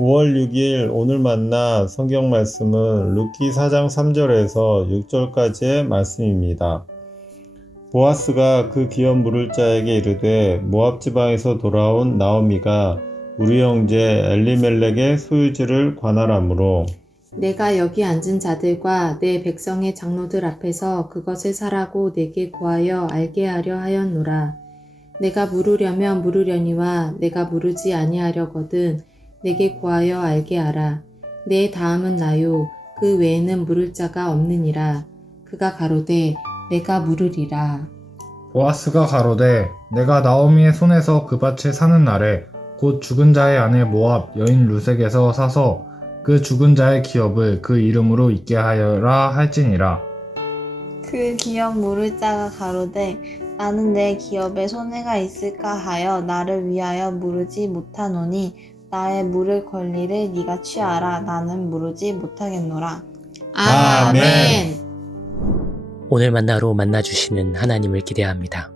9월 6일 오늘 만나 성경 말씀은 룻기 4장 3절에서 6절까지의 말씀입니다. 보아스가 그 기업 물을 자에게 이르되 모압 지방에서 돌아온 나오미가 우리 형제 엘리멜렉의 소유지를 관할하므로 내가 여기 앉은 자들과 내 백성의 장로들 앞에서 그것을 사라고 내게 구하여 알게 하려 하였노라. 내가 물으려면 물으려니와 내가 물으지 아니하려거든 내게 구하여 알게 하라. 내 다음은 나요. 그 외에는 물을 자가 없느니라. 그가 가로되 내가 물으리라. 보아스가 가로되 내가 나오미의 손에서 그 밭을 사는 날에 곧 죽은 자의 아내 모압 여인 룻에게서 사서 그 죽은 자의 기업을 그 이름으로 있게 하여라 할지니라. 그 기업 물을 자가 가로되 나는 내 기업에 손해가 있을까 하여 나를 위하여 물으지 못하노니 나의 물을 권리를 네가 취하라. 나는 물으지 못하겠노라. 아멘. 오늘 만나로 만나주시는 하나님을 기대합니다.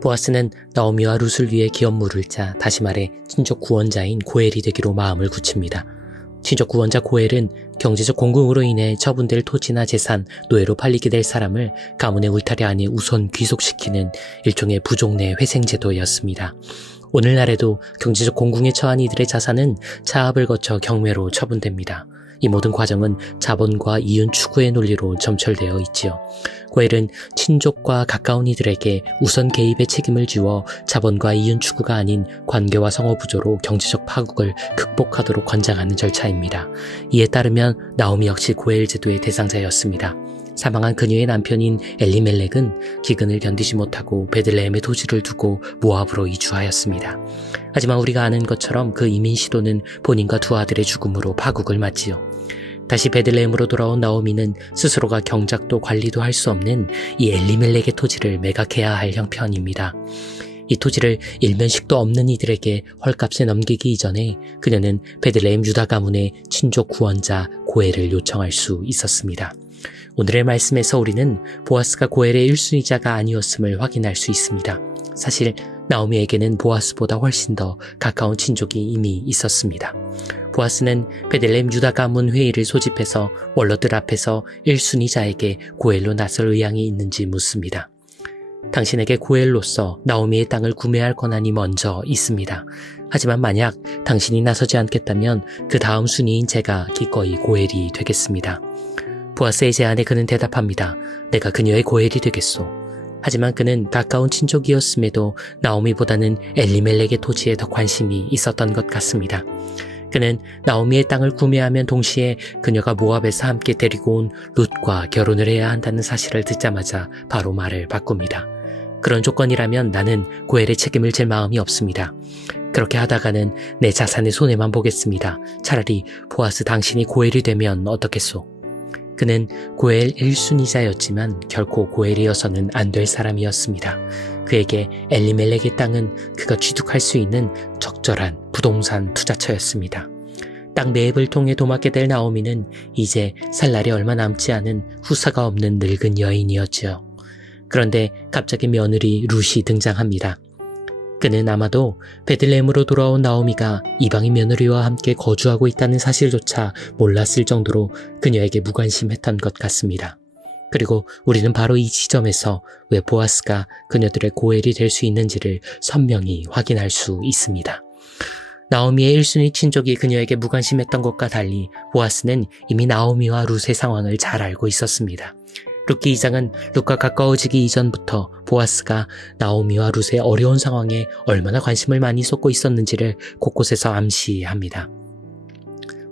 보아스는 나오미와 룻을 위해 기업 물을 자, 다시 말해 친족 구원자인 고엘이 되기로 마음을 굳힙니다. 친족 구원자 고엘은 경제적 공공으로 인해 처분될 토지나 재산, 노예로 팔리게 될 사람을 가문의 울타리 안에 우선 귀속시키는 일종의 부족내 회생제도였습니다. 오늘날에도 경제적 공공에 처한 이들의 자산은 차압을 거쳐 경매로 처분됩니다. 이 모든 과정은 자본과 이윤 추구의 논리로 점철되어 있지요. 고엘은 친족과 가까운 이들에게 우선 개입의 책임을 지워 자본과 이윤 추구가 아닌 관계와 상호 구조로 경제적 파국을 극복하도록 권장하는 절차입니다. 이에 따르면 나오미 역시 고엘 제도의 대상자였습니다. 사망한 그녀의 남편인 엘리멜렉은 기근을 견디지 못하고 베들레헴의 토지를 두고 모압으로 이주하였습니다. 하지만 우리가 아는 것처럼 그 이민 시도는 본인과 두 아들의 죽음으로 파국을 맞지요. 다시 베들레헴으로 돌아온 나오미는 스스로가 경작도 관리도 할 수 없는 이 엘리멜렉의 토지를 매각해야 할 형편입니다. 이 토지를 일면식도 없는 이들에게 헐값에 넘기기 이전에 그녀는 베들레헴 유다 가문의 친족 구원자 고엘을 요청할 수 있었습니다. 오늘의 말씀에서 우리는 보아스가 고엘의 1순위자가 아니었음을 확인할 수 있습니다. 사실 나오미에게는 보아스보다 훨씬 더 가까운 친족이 이미 있었습니다. 보아스는 베들레헴 유다 가문 회의를 소집해서 원로들 앞에서 1순위자에게 고엘로 나설 의향이 있는지 묻습니다. 당신에게 고엘로서 나오미의 땅을 구매할 권한이 먼저 있습니다. 하지만 만약 당신이 나서지 않겠다면 그 다음 순위인 제가 기꺼이 고엘이 되겠습니다. 보아스의 제안에 그는 대답합니다. 내가 그녀의 고엘이 되겠소. 하지만 그는 가까운 친족이었음에도 나오미보다는 엘리멜렉의 토지에 더 관심이 있었던 것 같습니다. 그는 나오미의 땅을 구매하면 동시에 그녀가 모압에서 함께 데리고 온 룻과 결혼을 해야 한다는 사실을 듣자마자 바로 말을 바꿉니다. 그런 조건이라면 나는 고엘의 책임을 질 마음이 없습니다. 그렇게 하다가는 내 자산의 손해만 보겠습니다. 차라리 보아스 당신이 고엘이 되면 어떻겠소? 그는 고엘 1순위자였지만 결코 고엘이어서는 안 될 사람이었습니다. 그에게 엘리멜렉의 땅은 그가 취득할 수 있는 적절한 부동산 투자처였습니다. 땅 매입을 통해 도맡게 될 나오미는 이제 살 날이 얼마 남지 않은 후사가 없는 늙은 여인이었지요. 그런데 갑자기 며느리 룻이 등장합니다. 그는 아마도 베들레헴으로 돌아온 나오미가 이방인 며느리와 함께 거주하고 있다는 사실조차 몰랐을 정도로 그녀에게 무관심했던 것 같습니다. 그리고 우리는 바로 이 지점에서 왜 보아스가 그녀들의 고엘이 될 수 있는지를 선명히 확인할 수 있습니다. 나오미의 1순위 친족이 그녀에게 무관심했던 것과 달리 보아스는 이미 나오미와 룻의 상황을 잘 알고 있었습니다. 룻기 2장은 룻과 가까워지기 이전부터 보아스가 나오미와 룻의 어려운 상황에 얼마나 관심을 많이 쏟고 있었는지를 곳곳에서 암시합니다.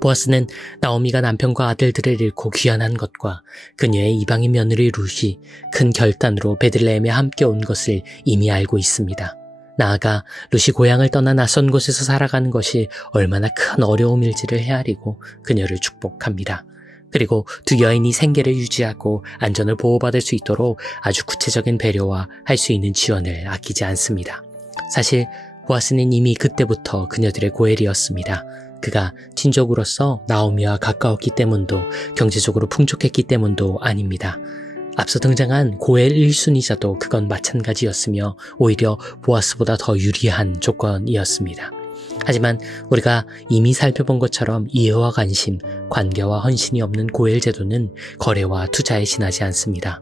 보아스는 나오미가 남편과 아들들을 잃고 귀환한 것과 그녀의 이방인 며느리 룻이 큰 결단으로 베들레헴에 함께 온 것을 이미 알고 있습니다. 나아가 룻이 고향을 떠나 낯선 곳에서 살아가는 것이 얼마나 큰 어려움일지를 헤아리고 그녀를 축복합니다. 그리고 두 여인이 생계를 유지하고 안전을 보호받을 수 있도록 아주 구체적인 배려와 할 수 있는 지원을 아끼지 않습니다. 사실 보아스는 이미 그때부터 그녀들의 고엘이었습니다. 그가 친족으로서 나오미와 가까웠기 때문도 경제적으로 풍족했기 때문도 아닙니다. 앞서 등장한 고엘 1순위자도 그건 마찬가지였으며 오히려 보아스보다 더 유리한 조건이었습니다. 하지만 우리가 이미 살펴본 것처럼 이해와 관심, 관계와 헌신이 없는 고엘 제도는 거래와 투자에 지나지 않습니다.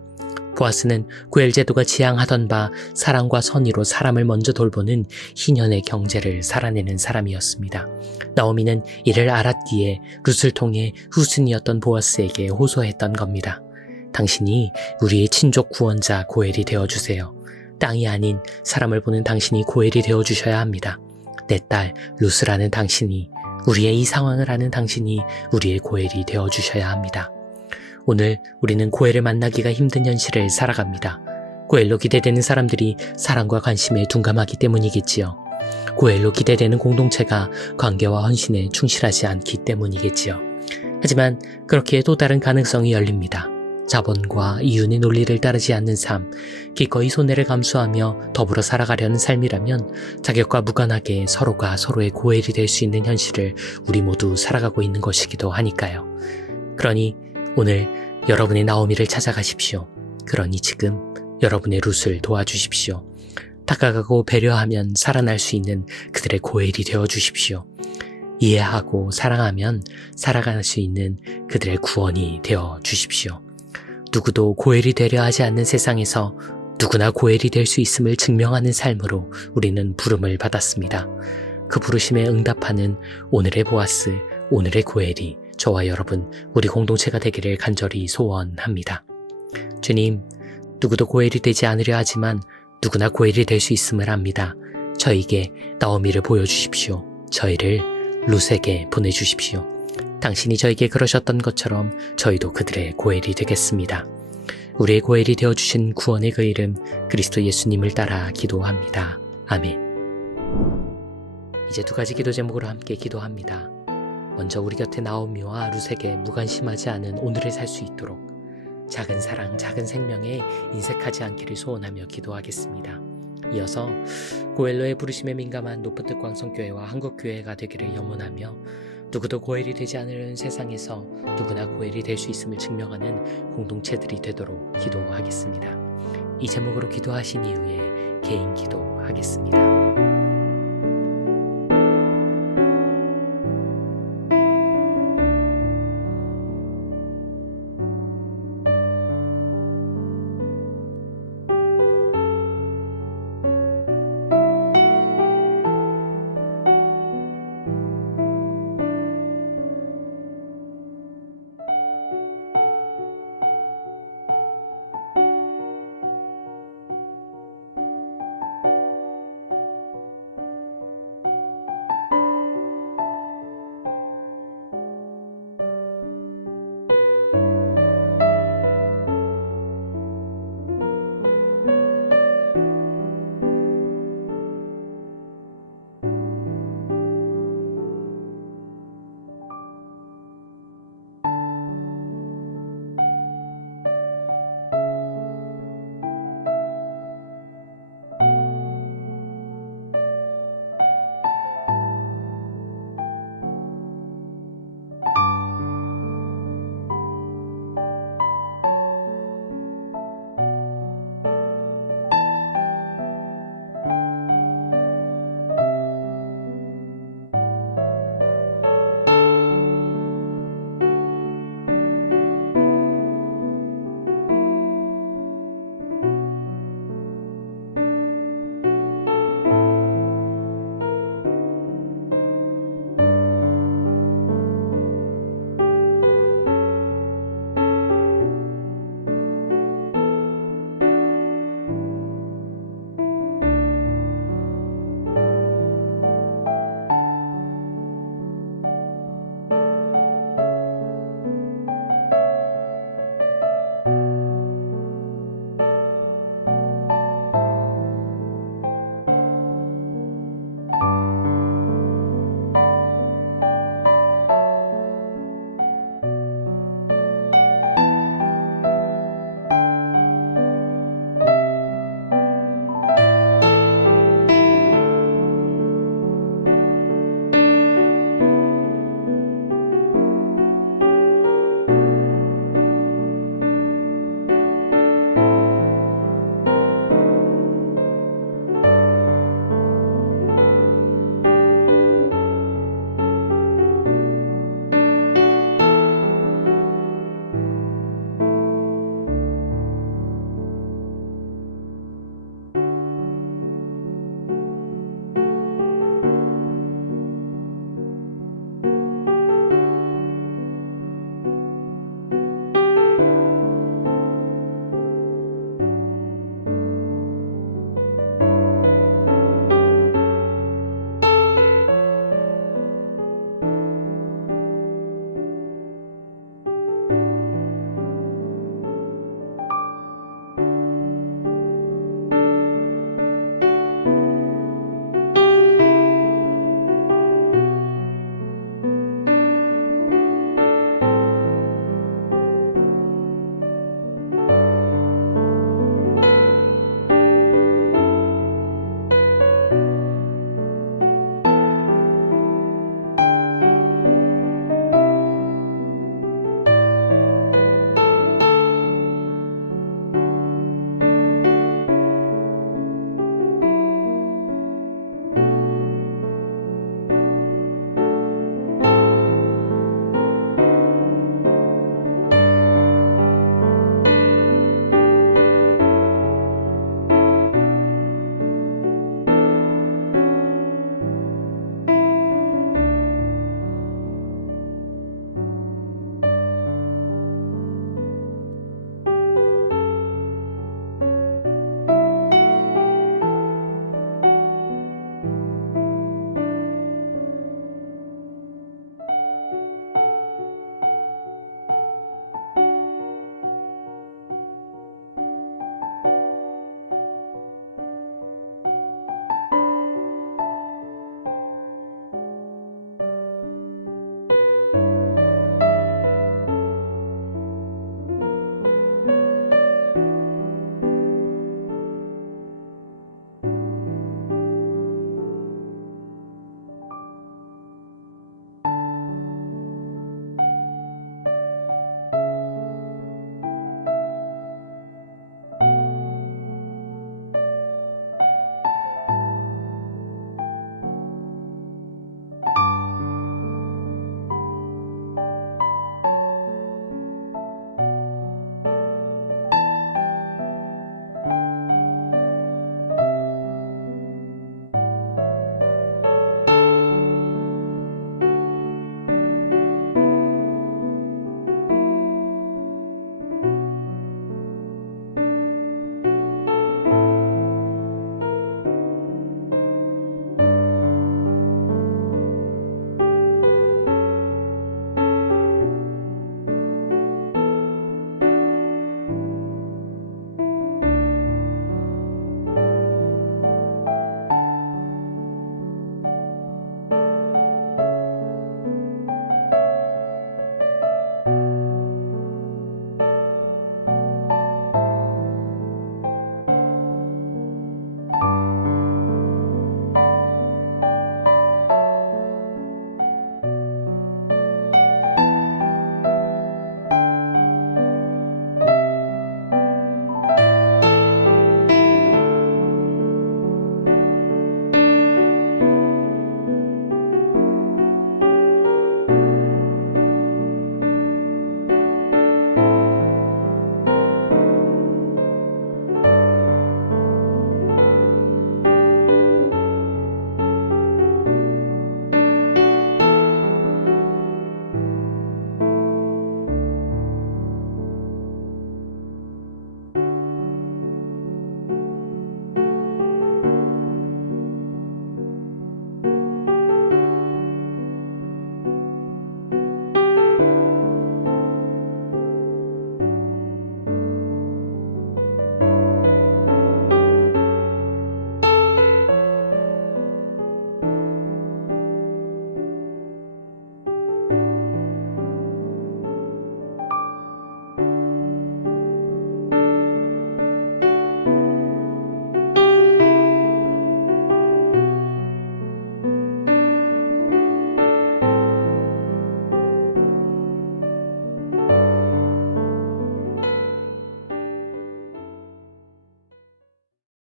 보아스는 고엘 제도가 지향하던 바 사랑과 선의로 사람을 먼저 돌보는 희년의 경제를 살아내는 사람이었습니다. 나오미는 이를 알았기에 룻을 통해 후순이었던 보아스에게 호소했던 겁니다. 당신이 우리의 친족 구원자 고엘이 되어주세요. 땅이 아닌 사람을 보는 당신이 고엘이 되어주셔야 합니다. 내 딸 룻을 아는 당신이, 우리의 이 상황을 아는 당신이 우리의 고엘이 되어주셔야 합니다. 오늘 우리는 고엘을 만나기가 힘든 현실을 살아갑니다. 고엘로 기대되는 사람들이 사랑과 관심에 둔감하기 때문이겠지요. 고엘로 기대되는 공동체가 관계와 헌신에 충실하지 않기 때문이겠지요. 하지만 그렇기에 또 다른 가능성이 열립니다. 자본과 이윤의 논리를 따르지 않는 삶, 기꺼이 손해를 감수하며 더불어 살아가려는 삶이라면 자격과 무관하게 서로가 서로의 고엘이 될 수 있는 현실을 우리 모두 살아가고 있는 것이기도 하니까요. 그러니 오늘 여러분의 나오미를 찾아가십시오. 그러니 지금 여러분의 룻을 도와주십시오. 다가가고 배려하면 살아날 수 있는 그들의 고엘이 되어주십시오. 이해하고 사랑하면 살아갈 수 있는 그들의 구원이 되어주십시오. 누구도 고엘이 되려 하지 않는 세상에서 누구나 고엘이 될 수 있음을 증명하는 삶으로 우리는 부름을 받았습니다. 그 부르심에 응답하는 오늘의 보아스, 오늘의 고엘이 저와 여러분, 우리 공동체가 되기를 간절히 소원합니다. 주님, 누구도 고엘이 되지 않으려 하지만 누구나 고엘이 될 수 있음을 압니다. 저에게 나오미를 보여주십시오. 저희를 룻에게 보내주십시오. 당신이 저에게 그러셨던 것처럼 저희도 그들의 고엘이 되겠습니다. 우리의 고엘이 되어주신 구원의 그 이름 그리스도 예수님을 따라 기도합니다. 아멘. 이제 두 가지 기도 제목으로 함께 기도합니다. 먼저 우리 곁에 나오미와 룻에게 무관심하지 않은 오늘을 살 수 있도록 작은 사랑, 작은 생명에 인색하지 않기를 소원하며 기도하겠습니다. 이어서 고엘로의 부르심에 민감한 노프트 광성교회와 한국교회가 되기를 염원하며 누구도 고엘이 되지 않으려는 세상에서 누구나 고엘이 될 수 있음을 증명하는 공동체들이 되도록 기도하겠습니다. 이 제목으로 기도하신 이후에 개인 기도하겠습니다.